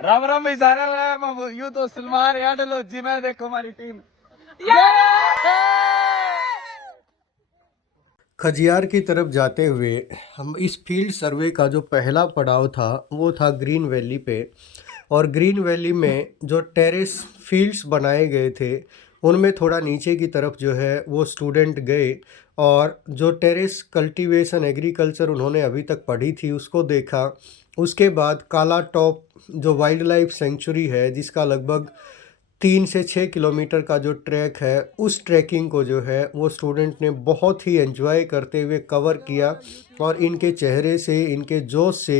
राम राम भाई सारा यू तो सलमान याद लो जी मैं देखो हमारी टीम खजियार की तरफ जाते हुए हम इस फील्ड सर्वे का जो पहला पड़ाव था वो था ग्रीन वैली पे। और ग्रीन वैली में जो टेरेस फील्ड्स बनाए गए थे उनमें थोड़ा नीचे की तरफ जो है वो स्टूडेंट गए और जो टेरेस कल्टीवेशन एग्रीकल्चर उन्होंने अभी तक पढ़ी थी उसको देखा। उसके बाद काला टॉप जो वाइल्ड लाइफ सेंचुरी है जिसका लगभग 3 से 6 किलोमीटर का जो ट्रैक है उस ट्रैकिंग को जो है वो स्टूडेंट ने बहुत ही एंजॉय करते हुए कवर किया। और इनके चेहरे से इनके जोश से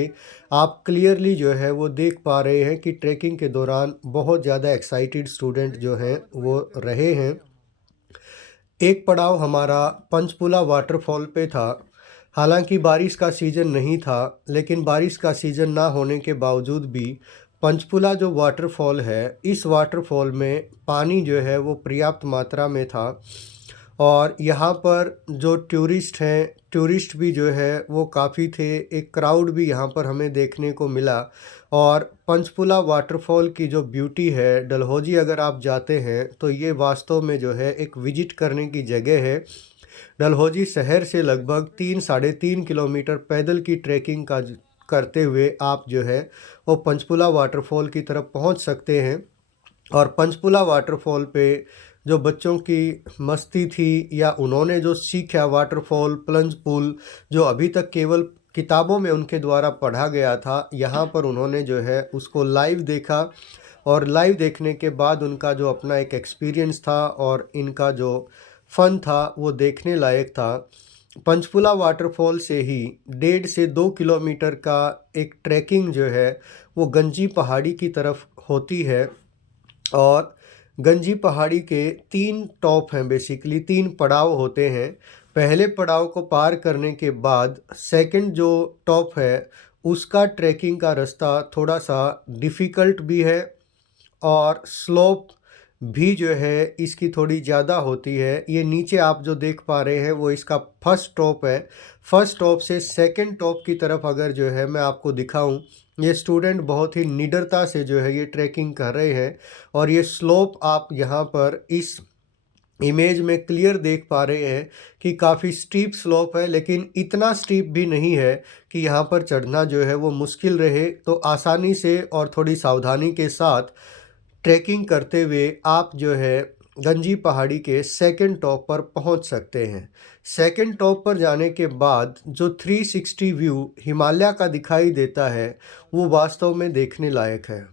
आप क्लियरली जो है वो देख पा रहे हैं कि ट्रैकिंग के दौरान बहुत ज़्यादा एक्साइटेड स्टूडेंट जो हैं वो रहे हैं। एक पड़ाव हमारा पंचपुला वाटरफॉल पे था। हालांकि बारिश का सीज़न नहीं था लेकिन बारिश का सीज़न ना होने के बावजूद भी पंचपुला जो वाटरफॉल है इस वाटरफॉल में पानी जो है वो पर्याप्त मात्रा में था। और यहाँ पर जो टूरिस्ट भी जो है वो काफ़ी थे, एक क्राउड भी यहाँ पर हमें देखने को मिला। और पंचपुला वाटरफॉल की जो ब्यूटी है डलहौजी अगर आप जाते हैं तो ये वास्तव में जो है एक विजिट करने की जगह है। डलहौजी शहर से लगभग 3-3.5 किलोमीटर पैदल की ट्रैकिंग का करते हुए आप जो है वो पंचपुला वाटरफॉल की तरफ पहुंच सकते हैं। और पंचपुला वाटरफॉल पे जो बच्चों की मस्ती थी या उन्होंने जो सीखा वाटरफॉल प्लंज पूल जो अभी तक केवल किताबों में उनके द्वारा पढ़ा गया था, यहाँ पर उन्होंने जो है उसको लाइव देखा। और लाइव देखने के बाद उनका जो अपना एक एक्सपीरियंस था और इनका जो फन था वो देखने लायक था। पंचपुला वाटरफॉल से ही 1.5 से 2 किलोमीटर का एक ट्रैकिंग जो है वो गंजी पहाड़ी की तरफ होती है। और गंजी पहाड़ी के 3 टॉप हैं, बेसिकली 3 पड़ाव होते हैं। पहले पड़ाव को पार करने के बाद सेकंड जो टॉप है उसका ट्रैकिंग का रास्ता थोड़ा सा डिफ़िकल्ट भी है और स्लोप भी जो है इसकी थोड़ी ज़्यादा होती है। ये नीचे आप जो देख पा रहे हैं वो इसका फर्स्ट टॉप है। फर्स्ट टॉप से सेकंड टॉप की तरफ अगर जो है मैं आपको दिखाऊं, ये स्टूडेंट बहुत ही निडरता से जो है ये ट्रैकिंग कर रहे हैं। और ये स्लोप आप यहाँ पर इस इमेज में क्लियर देख पा रहे हैं कि काफ़ी स्टीप स्लोप है, लेकिन इतना स्टीप भी नहीं है कि यहाँ पर चढ़ना जो है वो मुश्किल रहे। तो आसानी से और थोड़ी सावधानी के साथ ट्रैकिंग करते हुए आप जो है गंजी पहाड़ी के सेकंड टॉप पर पहुंच सकते हैं। सेकंड टॉप पर जाने के बाद जो 360 व्यू हिमालय का दिखाई देता है वो वास्तव में देखने लायक है।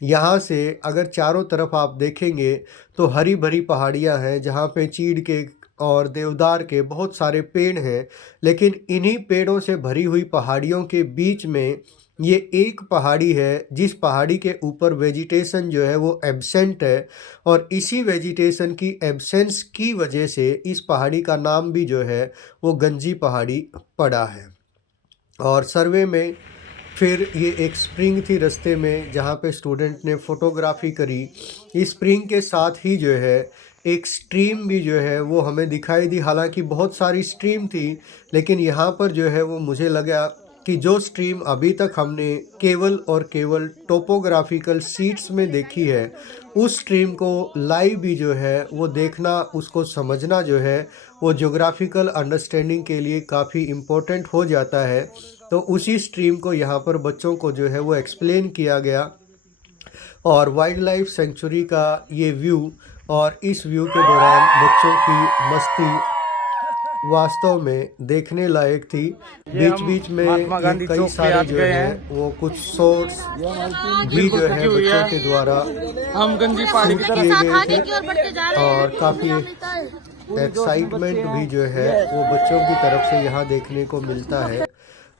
यहाँ से अगर चारों तरफ आप देखेंगे तो हरी भरी पहाड़ियाँ हैं जहाँ पे चीड़ के और देवदार के बहुत सारे पेड़ हैं। लेकिन इन्हीं पेड़ों से भरी हुई पहाड़ियों के बीच में ये एक पहाड़ी है जिस पहाड़ी के ऊपर वेजिटेशन जो है वो एब्सेंट है। और इसी वेजिटेशन की एब्सेंस की वजह से इस पहाड़ी का नाम भी जो है वो गंजी पहाड़ी पड़ा है। और सर्वे में फिर ये एक स्प्रिंग थी रास्ते में जहाँ पे स्टूडेंट ने फ़ोटोग्राफी करी। इस स्प्रिंग के साथ ही जो है एक स्ट्रीम भी जो है वो हमें दिखाई दी। हालांकि बहुत सारी स्ट्रीम थी लेकिन यहाँ पर जो है वो मुझे लगा कि जो स्ट्रीम अभी तक हमने केवल और केवल टोपोग्राफिकल सीट्स में देखी है उस स्ट्रीम को लाइव भी जो है वो देखना, उसको समझना जो है वो ज्योग्राफिकल अंडरस्टैंडिंग के लिए काफ़ी इम्पोर्टेंट हो जाता है। तो उसी स्ट्रीम को यहाँ पर बच्चों को जो है वो एक्सप्लेन किया गया। और वाइल्ड लाइफ सेंचुरी का ये व्यू और इस व्यू के दौरान बच्चों की मस्ती वास्तव में देखने लायक थी। बीच बीच में ये कई सारे जो है वो कुछ शॉर्ट्स भी जो है बच्चों के द्वारा हम गंजी पहाड़ी की शूट तरफ किए गए थे और काफ़ी एक्साइटमेंट भी जो है वो बच्चों की तरफ से यहाँ देखने को मिलता है।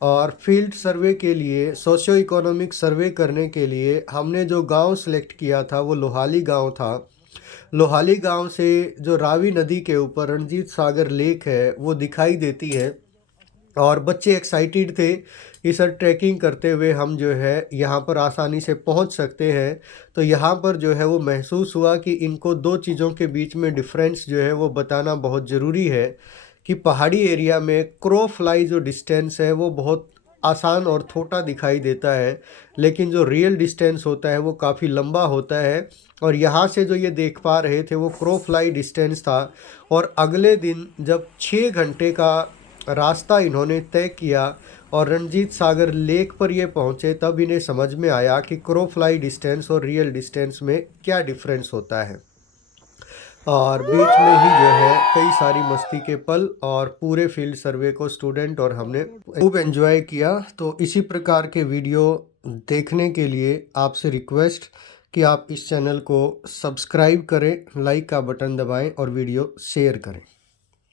और फील्ड सर्वे के लिए, सोशियो इकोनॉमिक सर्वे करने के लिए हमने जो गांव सेलेक्ट किया था वो लोहाली गांव था। लोहाली गांव से जो रावी नदी के ऊपर रणजीत सागर लेक है वो दिखाई देती है और बच्चे एक्साइटेड थे कि सर ट्रैकिंग करते हुए हम जो है यहाँ पर आसानी से पहुँच सकते हैं। तो यहाँ पर जो है वो महसूस हुआ कि इनको दो चीज़ों के बीच में डिफरेंस जो है वो बताना बहुत ज़रूरी है कि पहाड़ी एरिया में क्रो फ्लाई जो डिस्टेंस है वो बहुत आसान और छोटा दिखाई देता है, लेकिन जो रियल डिस्टेंस होता है वो काफ़ी लंबा होता है। और यहाँ से जो ये देख पा रहे थे वो क्रो फ्लाई डिस्टेंस था। और अगले दिन जब 6 घंटे का रास्ता इन्होंने तय किया और रणजीत सागर लेक पर ये पहुँचे, तब इन्हें समझ में आया कि क्रो फ्लाई डिस्टेंस और रियल डिस्टेंस में क्या डिफरेंस होता है। और बीच में ही जो है कई सारी मस्ती के पल और पूरे फील्ड सर्वे को स्टूडेंट और हमने खूब एंजॉय किया। तो इसी प्रकार के वीडियो देखने के लिए आपसे रिक्वेस्ट कि आप इस चैनल को सब्सक्राइब करें, लाइक का बटन दबाएं और वीडियो शेयर करें।